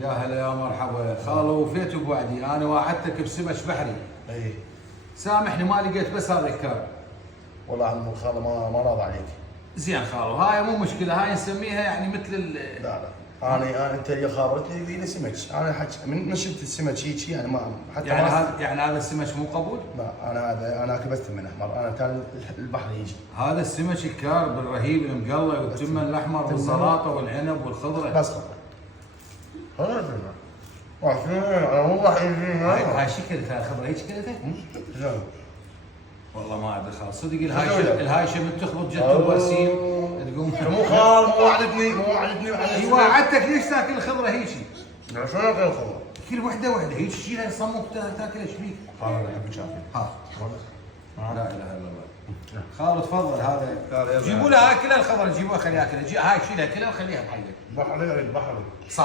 يا هلا يا مرحبا خالو، وفيت بوعدي، انا وعدتك بسمك بحري. اي سامحني ما لقيت بس هذا الكرم. والله عم الخاله ما راضي عليك. زين خالو، هاي مو مشكله، هاي نسميها يعني مثل لا انت اللي خابرتني يبي سمك، انا من شفت السمك هيك يعني ما حتى يعني هذا السمك مو قبول؟ لا انا كبست من احمر، انا كان البحر يجي. هذا السمك الكارب الرهيب المقلي والتمن الاحمر والسلطه والعنب والخضره. بس خضره. انا والله هاي شكلتها الخضره، هي شكلتها؟ والله ما ادري خالص، صدق الهايشه من تخبط جت برسيم تقوم. مو خال مو وعدتني اي وعدتك، ليش تاكل الخضره هيجي؟ شلون اكل الخضره؟ كل وحده هيك تشيلها صمك تاكل ايش فيك؟ انا احب الشافعي. ها لا اله الا الله. خالد تفضل، هذا يلا. جيبوا له كلها الخضره، جيبوها خليها كلها، هاي شيلها كلها وخليها بحلك. بحري. صح.